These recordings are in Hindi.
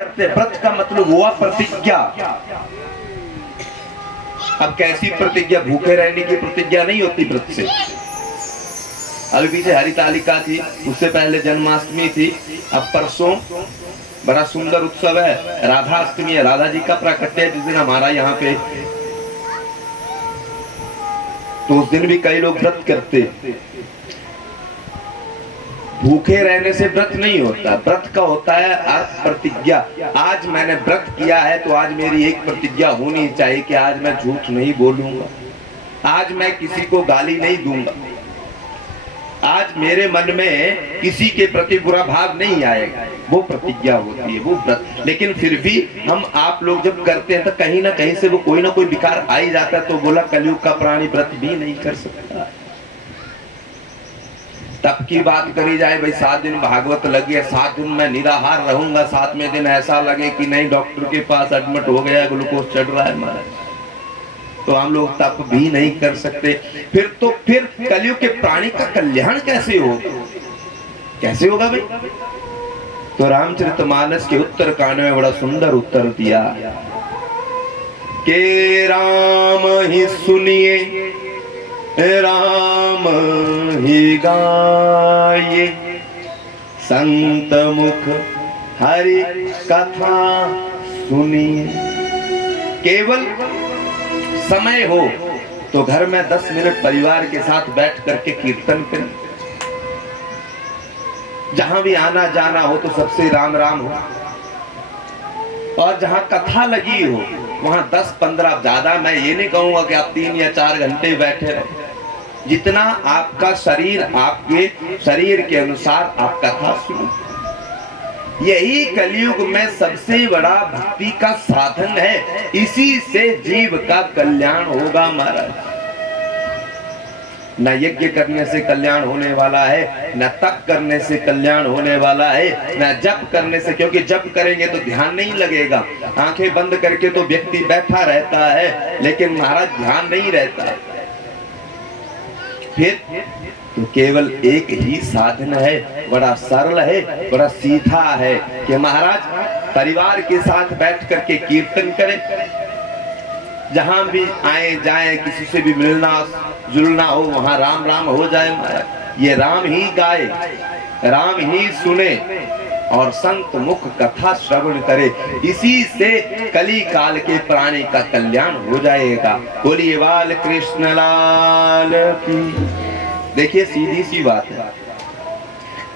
करते व्रत का मतलब हुआ प्रतिज्ञा। अब कैसी प्रतिज्ञा? भूखे रहने की प्रतिज्ञा नहीं होती व्रत से। अभी पीछे हरितालिका थी, उससे पहले जन्माष्टमी थी, अब परसों बड़ा सुंदर उत्सव है, राधाष्टमी है, राधा जी का प्राकट्य है, जिस दिन हमारा यहाँ पे, तो उस दिन भी कई लोग व्रत करते। भूखे रहने से व्रत नहीं होता, व्रत का होता है अर्थ प्रतिज्ञा। आज मैंने व्रत किया है तो आज मेरी एक प्रतिज्ञा होनी चाहिए कि आज मैं झूठ नहीं बोलूंगा, आज मैं किसी को गाली नहीं दूंगा, आज मेरे मन में किसी के प्रति बुरा भाव नहीं आएगा। वो प्रतिज्ञा होती है, वो व्रत। लेकिन फिर भी हम आप लोग जब करते हैं तो कहीं ना कहीं से वो कोई ना कोई विकार आ ही जाता है। तो बोला कलयुग का प्राणी व्रत भी नहीं कर सकता। तब की बात करी जाए, भाई 7 दिन भागवत लगे, 7 दिन मैं निराहार रहूंगा, 7वें दिन ऐसा लगे कि नहीं डॉक्टर के पास एडमिट हो गया, ग्लूकोज चढ़ रहा है हमारा, तो हम लोग तप भी नहीं कर सकते। फिर कलयुग के प्राणी का कल्याण कैसे होगा? कैसे होगा भाई? तो रामचरितमानस के उत्तर कांड में बड़ा सुंदर उत्तर दिया के राम ही सुनिए, राम ही गाये, संत मुख हरि कथा सुनिए। केवल समय हो तो घर में 10 मिनट परिवार के साथ बैठ करके कीर्तन करें। जहां भी आना जाना हो तो सबसे राम राम हो, और जहां कथा लगी हो वहां 10-15, ज्यादा मैं ये नहीं कहूंगा कि आप 3 या 4 घंटे बैठे रहे। जितना आपका शरीर, आपके शरीर के अनुसार आप कथा सुनो। यही कलयुग में सबसे बड़ा भक्ति का साधन है। इसी से जीव का कल्याण होगा महाराज। न यज्ञ करने से कल्याण होने वाला है, न तप करने से कल्याण होने वाला है, न जप करने से, क्योंकि जप करेंगे तो ध्यान नहीं लगेगा। आंखें बंद करके तो व्यक्ति बैठा रहता है, लेकिन महाराज ध्यान नहीं रहता। फिर तो केवल एक ही साधन है, बड़ा सरल है, बड़ा सीधा है कि महाराज परिवार के साथ बैठ करके कीर्तन करें। जहां भी आए जाए, किसी से भी मिलना जुलना हो वहां राम राम हो जाए महाराज। ये राम ही गाए, राम ही सुने और संत मुख कथा श्रवण करे। इसी से कली काल के प्राणी का कल्याण हो जाएगा। बोलिए बाल कृष्ण लाल की। देखिए सीधी सी बात है,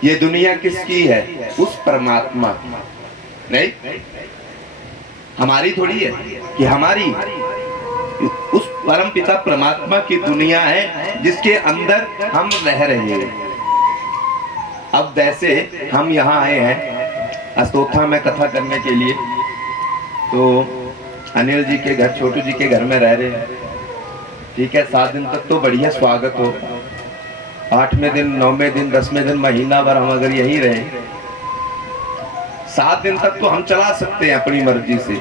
ये दुनिया किसकी है? उस परमात्मा की, नहीं हमारी थोड़ी है कि हमारी, उस परम पिता परमात्मा की दुनिया है जिसके अंदर हम रह रहे हैं। अब वैसे हम यहाँ आए हैं अस्तोथा में कथा करने के लिए, तो अनिल जी के घर, छोटू जी के घर में रह रहे हैं। ठीक है, 7 दिन तक तो बढ़िया स्वागत हो, 8वें दिन, 9वें दिन, 10वें दिन, महीना भर हम अगर यहीं रहे, 7 दिन तक तो हम चला सकते हैं अपनी मर्जी से।